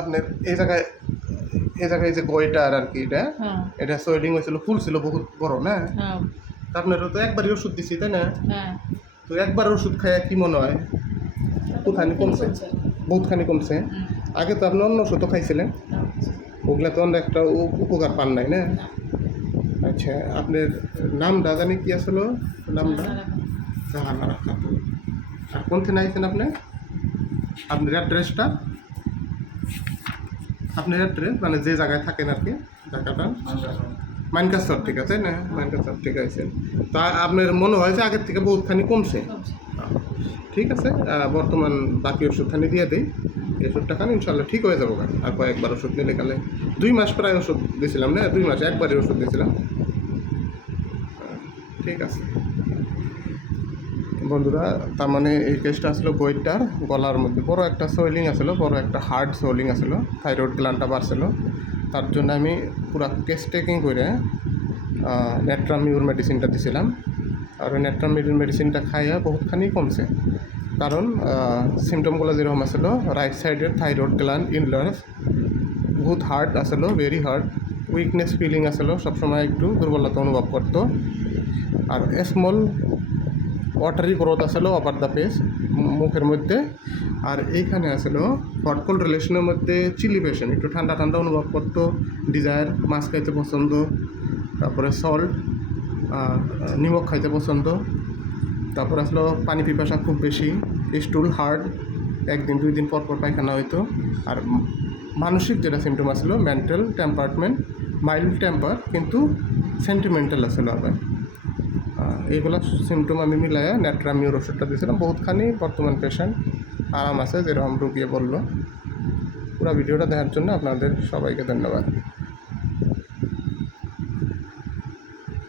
আপনার এই জায়গায় যে গয়টার আর কি এটা সোয়েলিং হয়েছিল, ফুল ছিল বহুত বড় না? আপনারও তো একবারই ওষুধ দিছি তাই না? তো একবার ওষুধ খায় কি মনে হয় কোথায় কমছে? বহুতখানি কমছে। আগে তো আপনি অন্য ওষুধও খাইছিলেন, ওগুলা তো অন্য একটা উপকার পান নাই না? আচ্ছা, আপনার নামটা জানি কি আসলো? নামটা জাহানারা খাতুন। আর কোন থেকে আইছেন আপনি? আপনার অ্যাড্রেসটা, আপনার অ্যাড্রেস মানে যে জায়গায় থাকেন আর কি, জায়গাটা মাইনকাস্তর থেকে, তাই না? মাইনকাস্তর থেকে আইছেন। তা আপনার মনে হয় যে আগের থেকে বহুতখানি কমছে। ঠিক আছে, বর্তমান বাকি ওষুধখানি দিয়ে দিই। এই ওষুধটা খান, ইনশাল্লাহ ঠিক হয়ে যাবো। আর কয়েকবার ওষুধ নিলে কালে 2 মাস প্রায় ওষুধ দিয়েছিলাম না? 2 মাস একবারই ওষুধ দিয়েছিলাম। ঠিক আছে বন্ধুরা, তার মানে এই কেসটা আসলো গইটার গলার মধ্যে বড় একটা সোয়েলিং আসলো, বড় একটা হার্ড সোয়েলিং আসলো, থাইরয়েড গ্ল্যান্ডটা বাড়ছিল। তার জন্য আমি পুরা কেস টেকিং করে নেট্রামিউর মেডিসিনটা দিছিলাম। আর ওই নেট্রামিউর মেডিসিনটা খাইয়া বহুতখানি কমছে। কারণ সিমটমগুলো যেরকম আসলো, রাইট সাইডের থাইরয়েড গ্ল্যান্ড ইনলার্জ বহুত হার্ড আসলো, ভেরি হার্ড, উইকনেস ফিলিং আসলো, সবসময় একটু দুর্বলতা অনুভব করতো। আর স্মল ওয়াটারি গ্রোথ আসলো ওভার দ্য ফেস, মুখের মধ্যে। আর এইখানে আসলো হট কোল্ড রিলেশনের মধ্যে চিলিভেশন, একটু ঠান্ডা ঠান্ডা অনুভব করতো, ডিজায়ার, মাছ খাইতে পছন্দ, তারপরে সল্ট, নিমক খাইতে পছন্দ, তারপর আসলো পানি পিপাসা খুব বেশি, স্টুল হার্ড, 1 দিন 2 দিন পর পর পায়খানা হইতো। আর মানসিক যেটা সিমটম আসলো, মেন্টাল টেম্পারমেন্ট, মাইল্ড টেম্পার কিন্তু সেন্টিমেন্টাল আসলো আবার। এইগুলো সিমটম আমি মিলাইয়া নেট্রামিউর ওষুধটা দিয়েছিলাম। বহুতখানি বর্তমান পেশেন্ট আরাম আছে, যেরকম রুগিয়ে বললো। পুরো ভিডিওটা দেখার জন্য আপনাদের সবাইকে ধন্যবাদ।